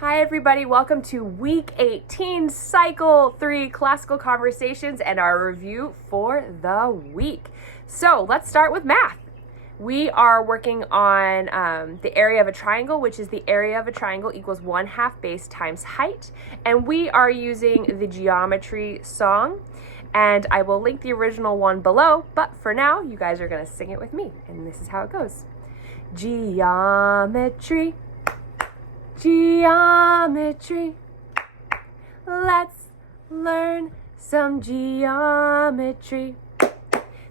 Hi everybody, welcome to week 18, cycle 3 classical conversations and our review for the week. So let's start with math. We are working on the area of a triangle, which is the area of a triangle equals 1/2 base times height. And we are using the geometry song. And I will link the original one below, but for now, you guys are gonna sing it with me. And this is how it goes. Geometry. Geometry. Let's learn some geometry.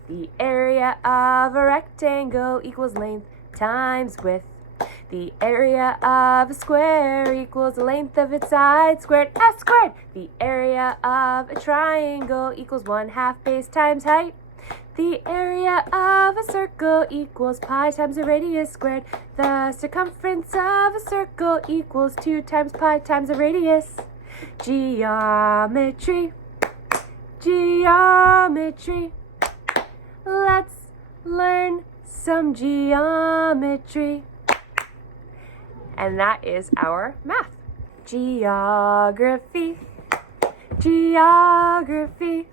The area of a rectangle equals length times width. The area of a square equals the length of its side squared, S squared. The area of a triangle equals 1/2 base times height. The area of a circle equals pi times the radius squared. The circumference of a circle equals 2 times pi times the radius. Geometry. Geometry. Let's learn some geometry. And that is our math. Geography. Geography.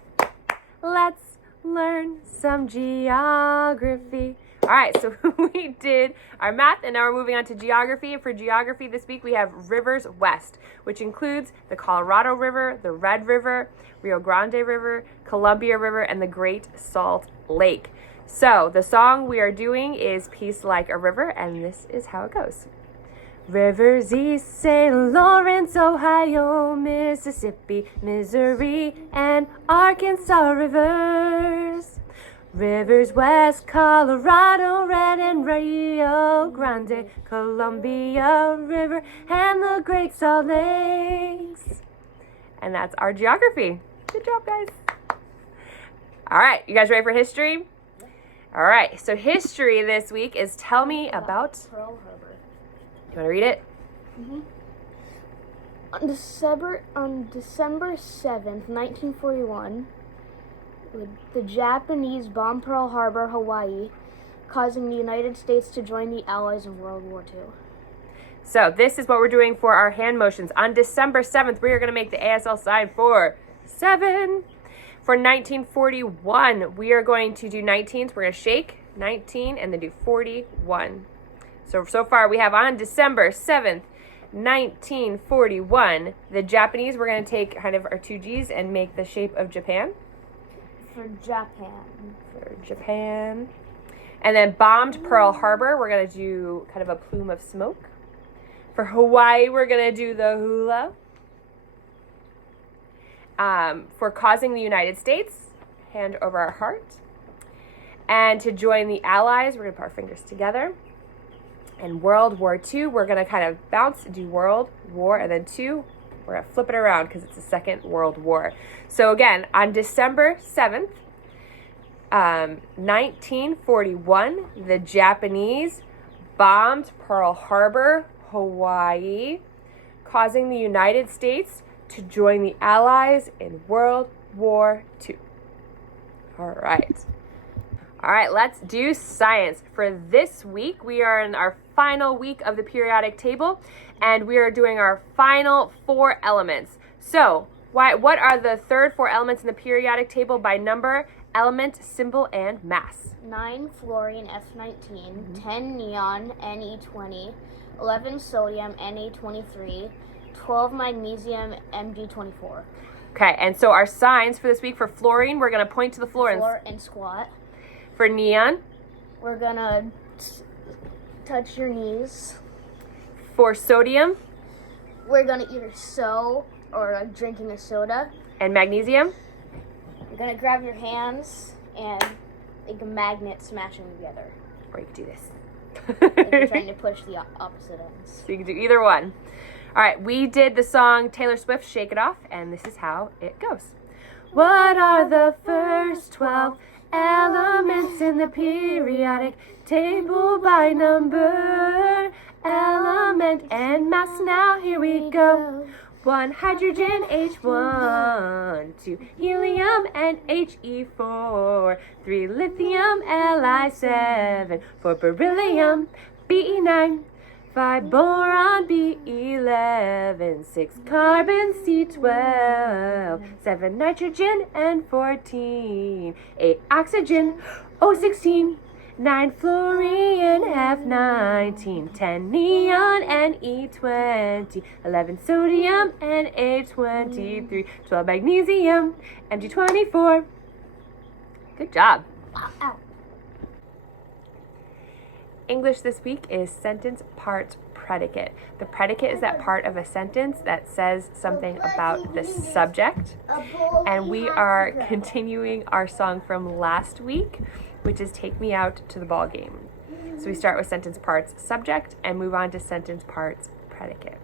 Let's learn some geography. All right, so we did our math and now we're moving on to geography. And for geography this week we have rivers west, which includes the Colorado River, the Red River, Rio Grande River, Columbia River, and the Great Salt Lake. So the song we are doing is Peace Like a River, and this is how it goes. Rivers east, St. Lawrence, Ohio, Mississippi, Missouri, and Arkansas rivers. Rivers west, Colorado, Red and Rio Grande, Columbia River, and the Great Salt Lakes. And that's our geography. Good job, guys. All right, you guys ready for history? All right, so history this week is tell me about Pearl Harbor. You want to read it? Mm-hmm. On December 7th, 1941, the Japanese bombed Pearl Harbor, Hawaii, causing the United States to join the Allies in World War II. So this is what we're doing for our hand motions. On December 7th, we are going to make the ASL sign for 7. For 1941, we are going to do 19s. We're going to shake 19 and then do 41. So far we have on December 7th, 1941, the Japanese, we're going to take kind of our 2 G's and make the shape of Japan. For Japan. For Japan. And then bombed Pearl Harbor, we're going to do kind of a plume of smoke. For Hawaii, we're going to do the hula. For causing the United States, hand over our heart. And to join the Allies, we're going to put our fingers together. And World War II, we're going to kind of bounce, do World War, and then 2, we're going to flip it around because it's the Second World War. So again, on December 7th, 1941, the Japanese bombed Pearl Harbor, Hawaii, causing the United States to join the Allies in World War II. All right. All right, let's do science. For this week, we are in our final week of the periodic table, and we are doing our final 4 elements. So, what are the third 4 elements in the periodic table by number, element, symbol, and mass? 9 fluorine, F19, 10 neon, Ne20, 11 sodium, Na23, 12 magnesium, Mg24. Okay, and so our signs for this week for fluorine, we're going to point to the floor. Floor and squat. For neon, we're going to touch your knees. For sodium, we're going to either sew or like drinking a soda. And magnesium, you're going to grab your hands and like a magnet smash them together. Or you can do this. Like you're trying to push the opposite ends. So you can do either one. All right, we did the song Taylor Swift, Shake It Off, and this is how it goes. What are the first 12 elements in the periodic table by number, element, and mass? Now here we go. 1 hydrogen, H1, 2 helium, and He4, 3 lithium, Li7, 4 beryllium, Be9, 5 boron, Be11, 11, 6 carbon, C12, 7 nitrogen, N14, 8 oxygen, O16, 9 fluorine, F19, 10 neon, Ne20, 11 sodium, Na23, 12 magnesium, Mg24. Good job. Ow. English this week is sentence parts predicate. The predicate is that part of a sentence that says something about the subject. And we are continuing our song from last week, which is Take Me Out to the Ball Game. So we start with sentence parts subject and move on to sentence parts predicate.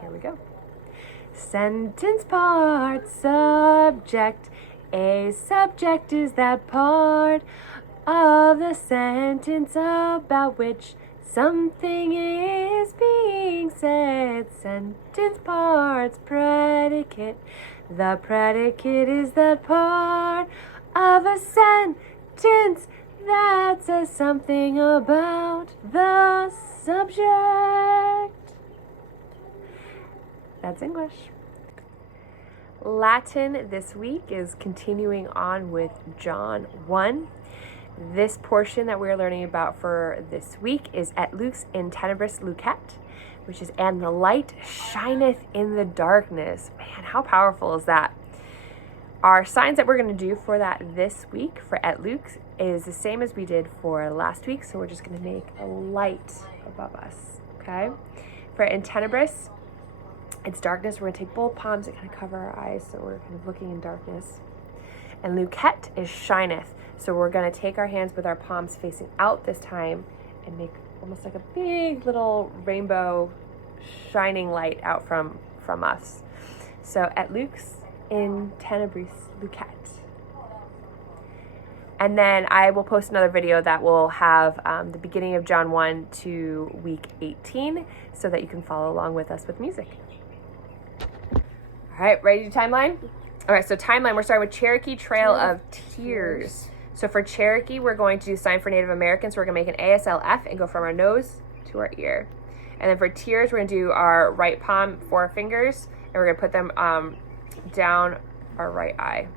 Here we go. Sentence parts subject. A subject is that part of the sentence about which something is being said. Sentence parts predicate. The predicate is that part of a sentence that says something about the subject. That's English. Latin this week is continuing on with John 1. This portion that we're learning about for this week is Et lux in tenebris lucet, which is and the light shineth in the darkness. Man, how powerful is that? Our signs that we're going to do for that this week for Et lux is the same as we did for last week, so we're just going to make a light above us, okay? For in tenebris, it's darkness. We're going to take both palms and kind of cover our eyes so we're kind of looking in darkness. And lucet is shineth. So we're going to take our hands with our palms facing out this time and make almost like a big little rainbow shining light out from us. So Et lux in tenebris lucet. And then I will post another video that will have the beginning of John 1 to week 18 so that you can follow along with us with music. All right, ready to do timeline? All right, so timeline, we're starting with Cherokee Trail of Tears. So for Cherokee, we're going to do sign for Native Americans. So we're going to make an ASLF and go from our nose to our ear. And then for tears, we're going to do our right palm, 4 fingers, and we're going to put them down our right eye.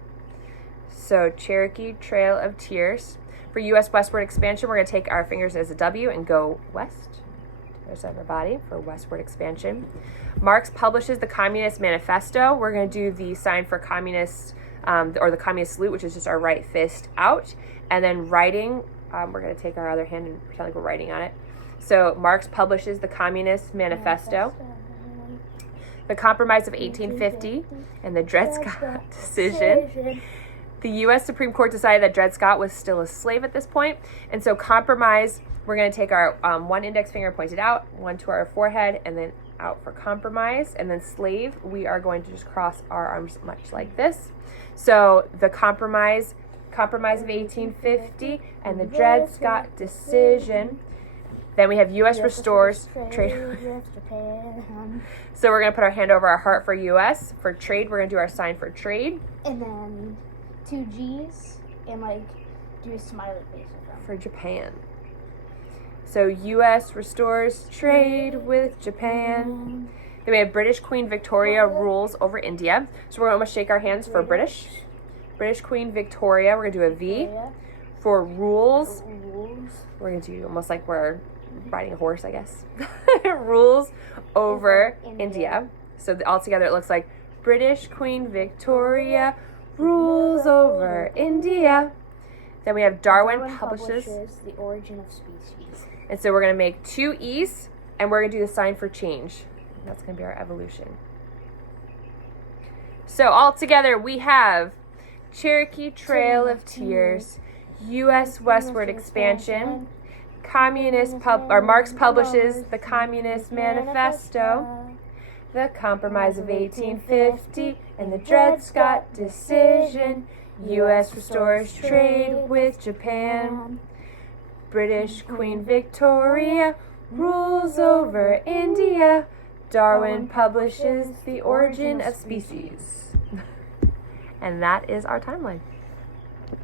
So Cherokee Trail of Tears. For U.S. westward expansion, we're going to take our fingers as a W and go west to the other side of our body for westward expansion. Marx publishes the Communist Manifesto. We're going to do the sign for communist, or the communist salute, which is just our right fist out. And then writing, we're going to take our other hand and pretend like we're writing on it. So Marx publishes the Communist Manifesto. The Compromise of 1850 and the Dred Scott decision. The U.S. Supreme Court decided that Dred Scott was still a slave at this point. And so compromise, we're going to take our one index finger pointed out, one to our forehead, and then out for compromise. And then slave, we are going to just cross our arms much like this. So the compromise of 1850 and the Dred Scott decision. Then we have U.S. restores trade. So we're going to put our hand over our heart for U.S. For trade, we're going to do our sign for trade. And then 2 G's and do a smiley face with them. For Japan. So U.S. restores trade with Japan. Then we have British Queen Victoria rules over India. So we're going to almost shake our hands for British. British Queen Victoria, we're going to do a V. For rules, we're going to do almost like we're riding a horse, I guess. Rules over India. So all together it looks like British Queen Victoria rules over India. Then we have Darwin publishes The Origin of Species. And so we're going to make 2 E's and we're going to do the sign for change. That's going to be our evolution. So all together we have Cherokee Trail of Tears, U.S. westward expansion, Marx publishes the Communist Manifesto, the Compromise of 1850, and the Dred Scott decision. U.S. restores trade with Japan. British Queen Victoria rules over India. Darwin publishes The Origin of Species. And that is our timeline.